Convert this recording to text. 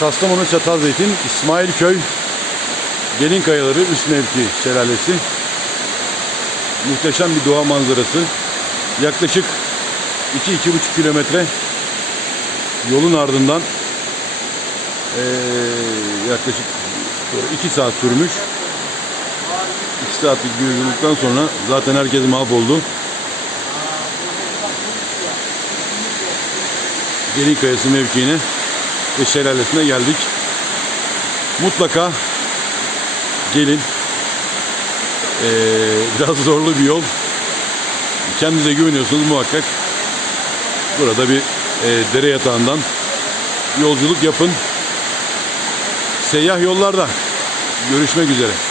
Kastamonu Çatalzeytin İsmailköy Gelin Kayaları üst mevki şelalesi. Muhteşem bir doğa manzarası. Yaklaşık 2-2,5 kilometre yolun ardından eee, yaklaşık 2 saat sürmüş. 2 saatlik bir yolculuktan sonra zaten herkes mahvoldu. Gelin Kayası mevkiine ve şelalesine geldik. Mutlaka gelin. Ee, biraz zorlu bir yol. Kendinize güveniyorsunuz muhakkak. Burada bir e, dere yatağından yolculuk yapın. Seyyah yollarda görüşmek üzere.